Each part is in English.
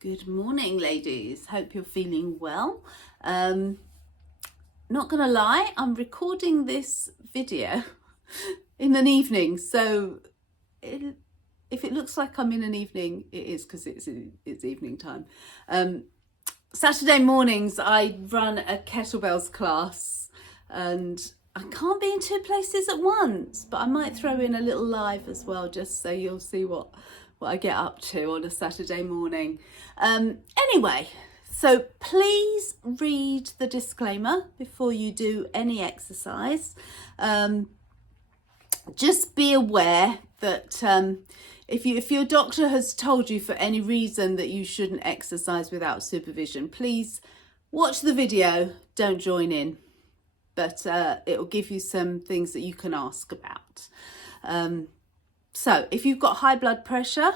Good morning, ladies. Hope you're feeling well. Not gonna lie, I'm recording this video in an evening, so if it looks like I'm in an evening, it is because it's evening time. Saturday mornings I run a kettlebells class, and I can't be in two places at once, but I might throw in a little live as well, just so you'll see what I get up to on a Saturday morning. Anyway, so please read the disclaimer before you do any exercise. Just be aware that if your doctor has told you for any reason that you shouldn't exercise without supervision, please watch the video, don't join in. But it will give you some things that you can ask about. So if you've got high blood pressure,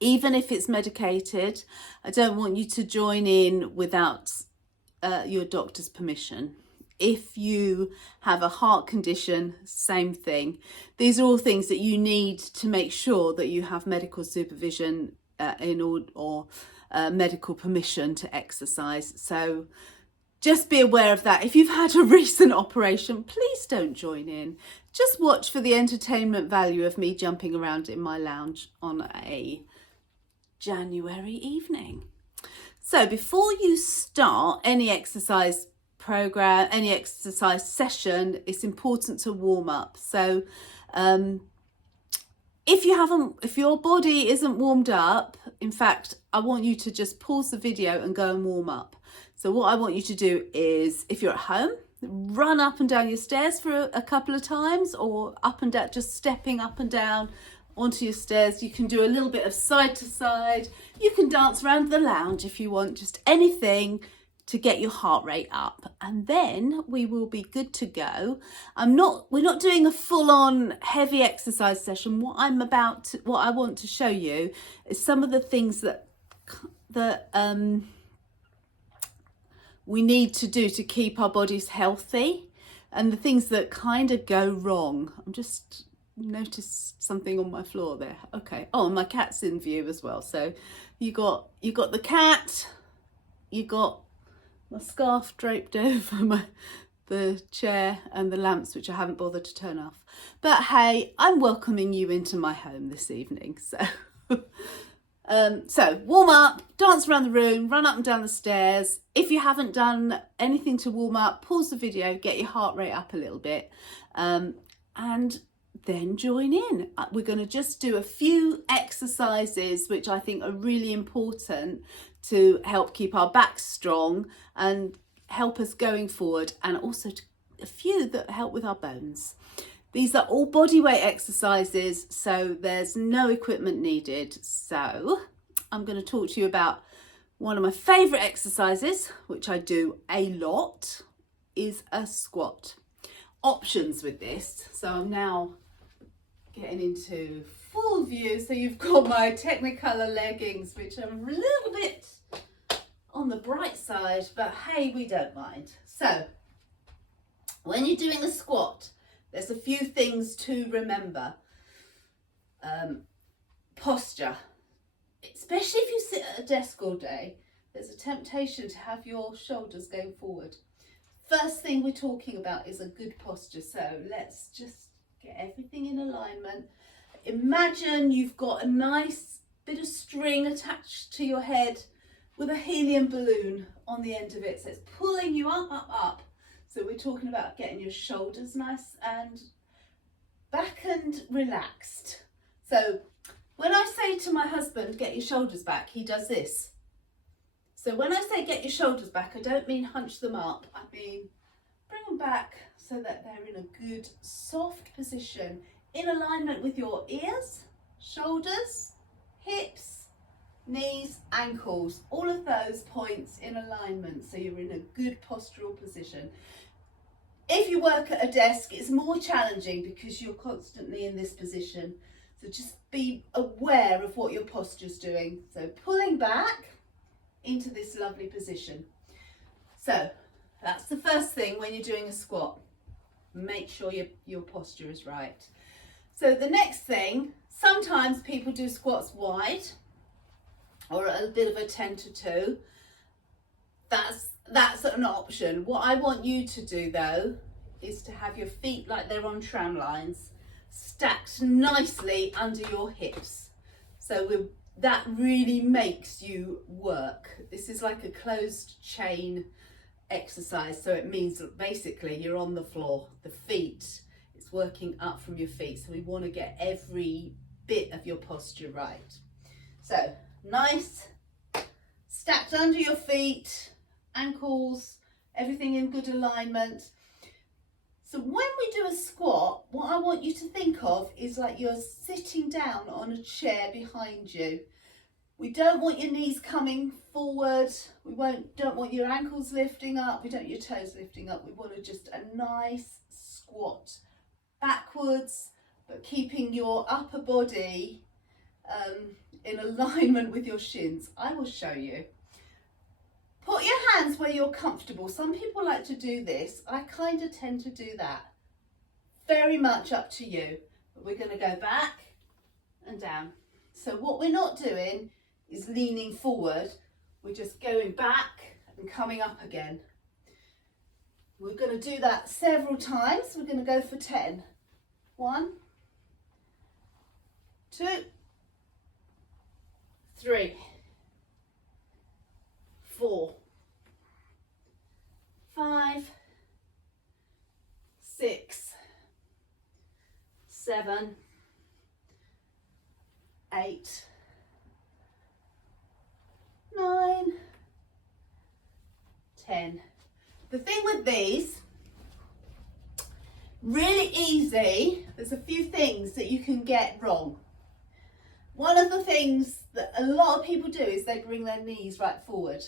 even if it's medicated, I don't want you to join in without your doctor's permission. If you have a heart condition, same thing. These are all things that you need to make sure that you have medical supervision or medical permission to exercise. So just be aware of that. If you've had a recent operation, please don't join in. Just watch for the entertainment value of me jumping around in my lounge on a January evening. So before you start any exercise program, any exercise session, it's important to warm up. So if your body isn't warmed up, in fact, I want you to just pause the video and go and warm up. So what I want you to do is, if you're at home, run up and down your stairs for a couple of times, or up and down, just stepping up and down onto your stairs. You can do a little bit of side to side. You can dance around the lounge if you want, just anything to get your heart rate up, and then we will be good to go. We're not doing a full-on heavy exercise session. What I want to show you is some of the things that we need to do to keep our bodies healthy, and the things that kind of go wrong. I'm just noticed something on my floor there. Okay. Oh, my cat's in view as well. So you got the cat, you got my scarf draped over the chair, and the lamps, which I haven't bothered to turn off. But hey, I'm welcoming you into my home this evening. So so warm up, dance around the room, run up and down the stairs. If you haven't done anything to warm up, pause the video, get your heart rate up a little bit, and then join in. We're going to just do a few exercises which I think are really important to help keep our backs strong and help us going forward, and also a few that help with our bones. These are all body weight exercises, so there's no equipment needed. So I'm going to talk to you about one of my favourite exercises, which I do a lot, is a squat. Options with this. So I'm now getting into full view. So you've got my Technicolor leggings, which are a little bit on the bright side, but hey, we don't mind. So when you're doing a squat, there's a few things to remember. Posture, especially if you sit at a desk all day, there's a temptation to have your shoulders going forward. First thing we're talking about is a good posture. So let's just get everything in alignment. Imagine you've got a nice bit of string attached to your head with a helium balloon on the end of it. So it's pulling you up, up, up. So we're talking about getting your shoulders nice and back and relaxed. So when I say to my husband, get your shoulders back, he does this. So when I say get your shoulders back, I don't mean hunch them up. I mean bring them back so that they're in a good soft position, in alignment with your ears, shoulders, hips, knees, ankles, all of those points in alignment, so you're in a good postural position. If you work at a desk, it's more challenging because you're constantly in this position. So just be aware of what your posture's doing. So pulling back into this lovely position. So that's the first thing when you're doing a squat. Make sure your posture is right. So the next thing, sometimes people do squats wide. or a bit of a 10 to 2. That's an option. What I want you to do though is to have your feet like they're on tram lines, stacked nicely under your hips. So that really makes you work. This is like a closed chain exercise. So it means that basically you're on the floor, the feet, it's working up from your feet. So we want to get every bit of your posture right. So nice, stacked under your feet, ankles, everything in good alignment. So when we do a squat, what I want you to think of is like you're sitting down on a chair behind you. We don't want your knees coming forward. We don't want your ankles lifting up. We don't want your toes lifting up. We want just a nice squat backwards, but keeping your upper body in alignment with your shins. I will show you. Put your hands where you're comfortable. Some people like to do this. I kind of tend to do that. Very much up to you. But we're going to go back and down. So what we're not doing is leaning forward. We're just going back and coming up again. We're going to do that several times. We're going to go for 10. 1, 2, 3, 4, 5, 6, 7, 8, 9, 10. The thing with these, really easy, there's a few things that you can get wrong. One of the things that a lot of people do is they bring their knees right forward.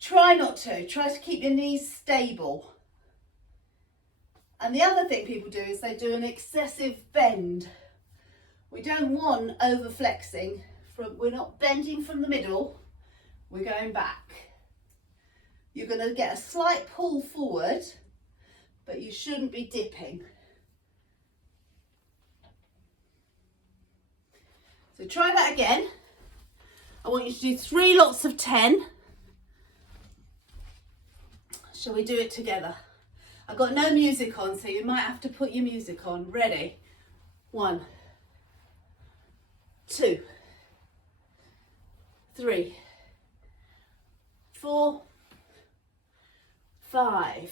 Try not to. Try to keep your knees stable. And the other thing people do is they do an excessive bend. We don't want over flexing. We're not bending from the middle. We're going back. You're going to get a slight pull forward, but you shouldn't be dipping. So try that again. I want you to do 3 lots of 10. Shall we do it together? I've got no music on, so you might have to put your music on. Ready? 1, 2, 3, 4, 5,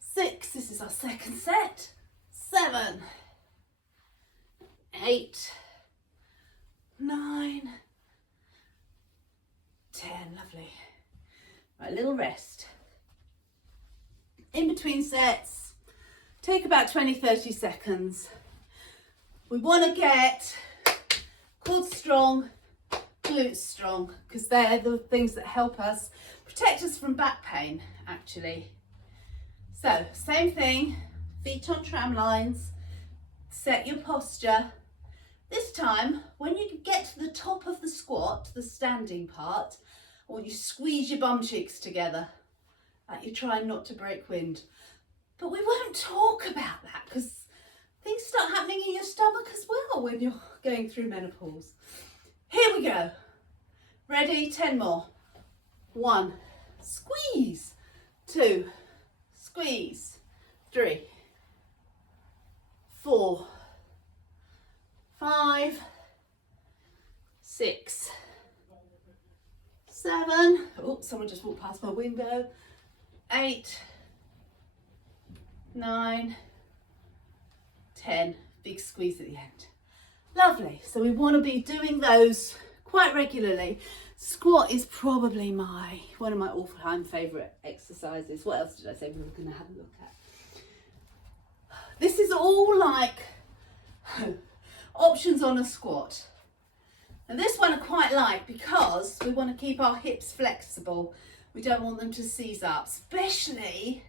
6. This is our second set. 7, 8, 9, 10. Lovely. Right, a little rest. In between sets, take about 20-30 seconds. We want to get quads strong, glutes strong, because they're the things that help us protect us from back pain, actually. So, same thing, feet on tram lines, set your posture. This time, when you get to the top of the squat, the standing part, I want you to squeeze your bum cheeks together, like you're trying not to break wind. But we won't talk about that because things start happening in your stomach as well when you're going through menopause. Here we go. Ready? 10 more. 1, squeeze. 2, squeeze. 3, 4, 5, 6, 7. Oh, someone just walked past my window. 8, 9, 10. Big squeeze at the end. Lovely. So we want to be doing those quite regularly. Squat is probably one of my all-time favourite exercises. What else did I say we were going to have a look at? This is all like options on a squat. And this one I quite like because we want to keep our hips flexible. We don't want them to seize up, especially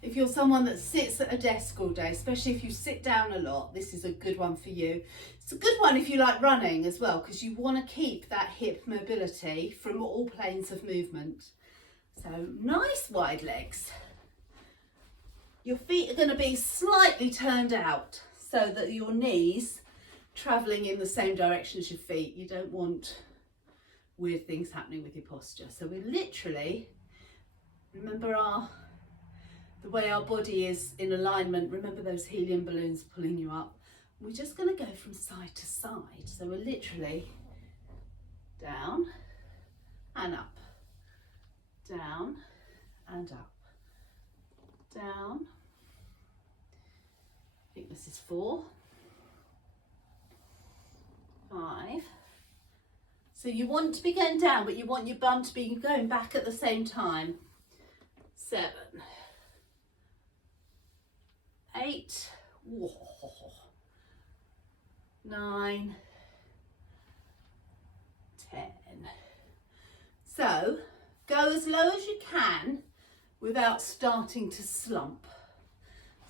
if you're someone that sits at a desk all day, especially if you sit down a lot. This is a good one for you. It's a good one if you like running as well, because you want to keep that hip mobility from all planes of movement. So nice wide legs. Your feet are going to be slightly turned out so that your knees traveling in the same direction as your feet. You don't want weird things happening with your posture. So we're literally, remember the way our body is in alignment, remember those helium balloons pulling you up. We're just going to go from side to side. So we're literally down and up, down and up, down. I think this is 4, 5. So you want to be going down, but you want your bum to be going back at the same time. 7, 8, 9, 10. So go as low as you can without starting to slump.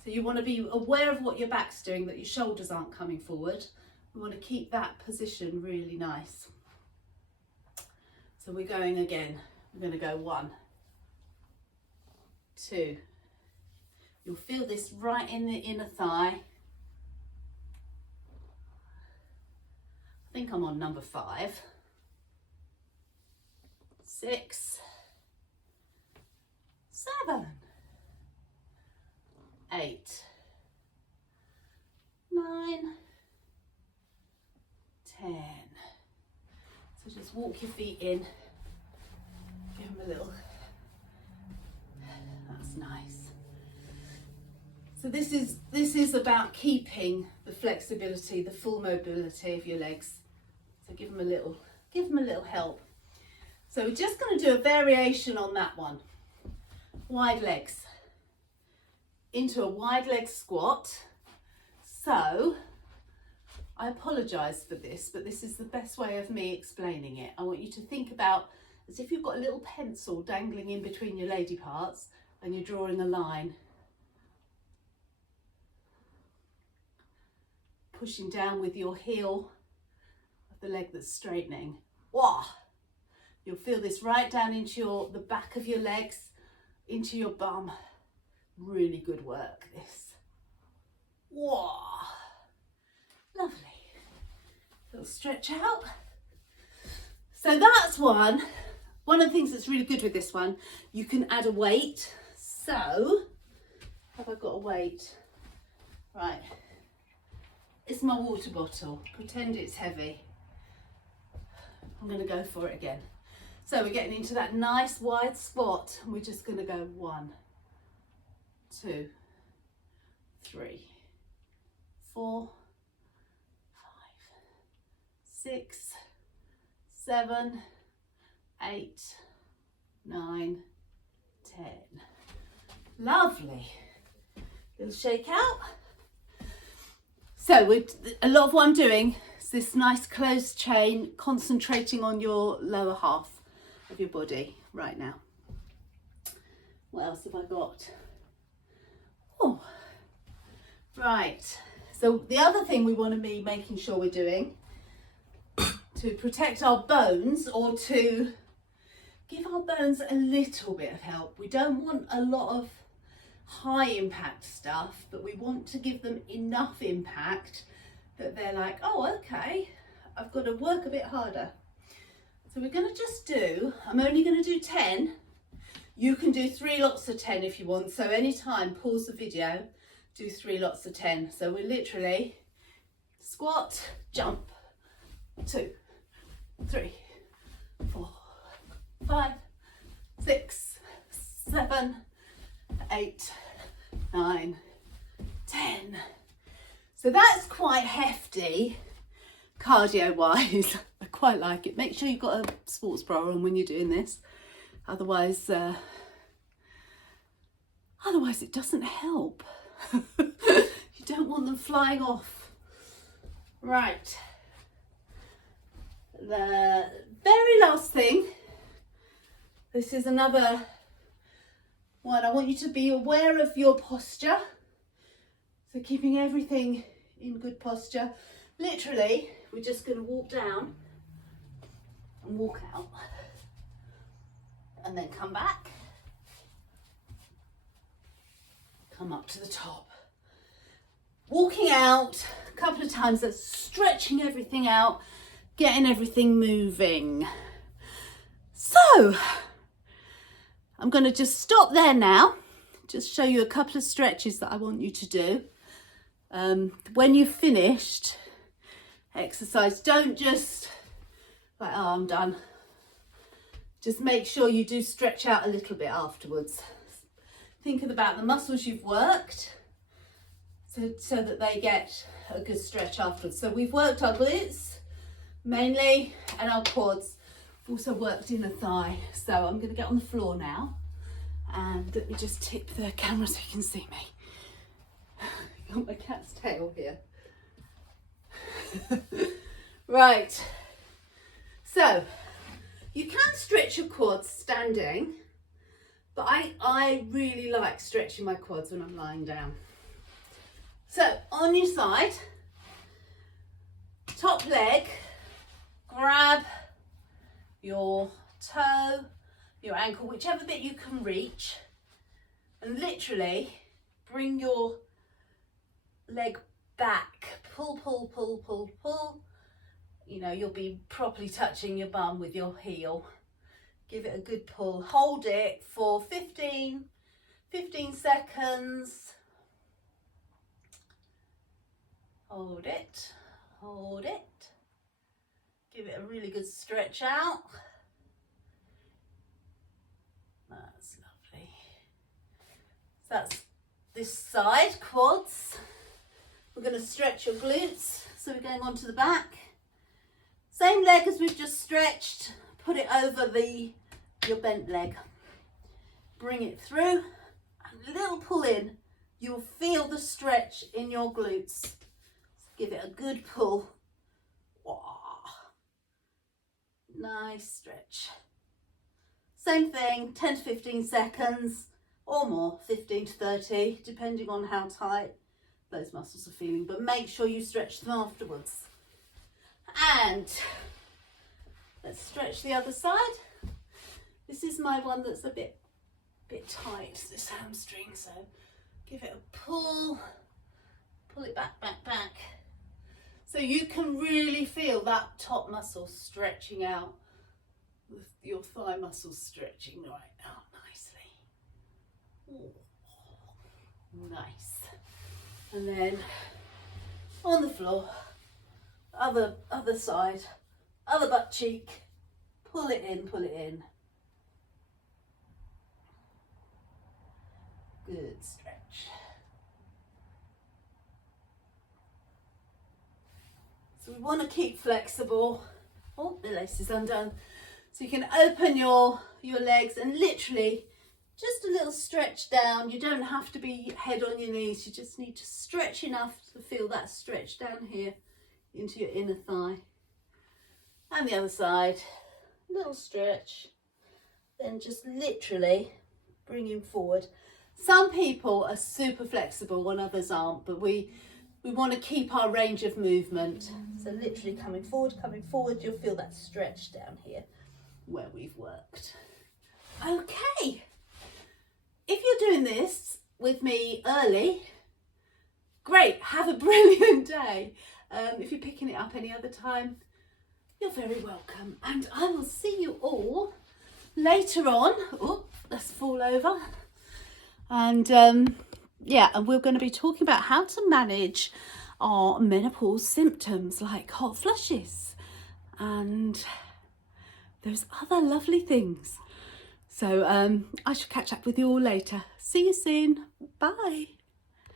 So you want to be aware of what your back's doing, that your shoulders aren't coming forward. We want to keep that position really nice. So we're going again. We're going to go 1, 2. You'll feel this right in the inner thigh. I think I'm on number 5. 6, 7, 8, 9, 10. So just walk your feet in, give them a little, that's nice. So this is about keeping the flexibility, the full mobility of your legs. So give them a little help. So we're just going to do a variation on that one. Wide legs. Into a wide leg squat. So I apologise for this, but this is the best way of me explaining it. I want you to think about as if you've got a little pencil dangling in between your lady parts and you're drawing a line. Pushing down with your heel of the leg that's straightening. Wah! You'll feel this right down into the back of your legs, into your bum. Really good work, this. Wah! Lovely. Little stretch out. So that's one. One of the things that's really good with this one, you can add a weight. So, have I got a weight? Right. It's my water bottle. Pretend it's heavy. I'm going to go for it again. So we're getting into that nice wide squat, and we're just going to go 1, 2, 3, 4, 5, 6, 7, 8, 9, 10. Lovely. Little shake out. So a lot of what I'm doing is this nice closed chain, concentrating on your lower half of your body right now. What else have I got? Oh, right. So the other thing we want to be making sure we're doing to protect our bones, or to give our bones a little bit of help. We don't want a lot of high impact stuff, but we want to give them enough impact that they're like, oh, okay, I've got to work a bit harder. So we're going to just do, I'm only going to do 10. You can do 3 lots of 10 if you want. So anytime, pause the video, do 3 lots of 10. So we're literally squat, jump, 2, 3, 4, 5, 6, 7, 8, 9, 10. So that's quite hefty cardio wise. I quite like it. Make sure you've got a sports bra on when you're doing this, otherwise it doesn't help. You don't want them flying off. Right, the very last thing, this is another one. I want you to be aware of your posture, so keeping everything in good posture. Literally, we're just going to walk down and walk out, and then come back, come up to the top, walking out a couple of times, that's stretching everything out, getting everything moving. So I'm going to just stop there now, just show you a couple of stretches that I want you to do. When you've finished exercise, don't just like, oh, I'm done. Just make sure you do stretch out a little bit afterwards. Think about the muscles you've worked so that they get a good stretch afterwards. So we've worked our glutes mainly and our quads. We've also worked in the thigh. So I'm going to get on the floor now and let me just tip the camera so you can see me. Got my cat's tail here. Right, so you can stretch your quads standing, but I really like stretching my quads when I'm lying down. So on your side, top leg, grab your toe, your ankle, whichever bit you can reach, and literally bring your leg back, pull, pull, pull, pull, pull. You know, you'll be properly touching your bum with your heel. Give it a good pull. Hold it for 15 seconds. Hold it, hold it. Give it a really good stretch out. That's lovely. So that's this side, quads. We're going to stretch your glutes. So we're going on to the back. Same leg as we've just stretched. Put it over your bent leg. Bring it through. A little pull in. You'll feel the stretch in your glutes. So give it a good pull. Wow. Nice stretch. Same thing, 10 to 15 seconds or more, 15 to 30, depending on how tight those muscles are feeling, but make sure you stretch them afterwards. And let's stretch the other side. This is my one that's a bit tight, this hamstring, so give it a pull it back, back, back. So you can really feel that top muscle stretching out, with your thigh muscles stretching right out nicely. Ooh, nice. And then on the floor, other side, other butt cheek, pull it in, pull it in. Good stretch. So we want to keep flexible. Oh, the lace is undone. So you can open your legs and literally just a little stretch down. You don't have to be head on your knees. You just need to stretch enough to feel that stretch down here into your inner thigh. And the other side, little stretch. Then just literally bringing forward. Some people are super flexible and others aren't, but we want to keep our range of movement. So literally coming forward, you'll feel that stretch down here where we've worked. Okay. If you're doing this with me early, great, have a brilliant day. If you're picking it up any other time, you're very welcome. And I will see you all later on. Oh, let's fall over. And yeah, and we're going to be talking about how to manage our menopause symptoms like hot flushes and those other lovely things. So I shall catch up with you all later. See you soon. Bye.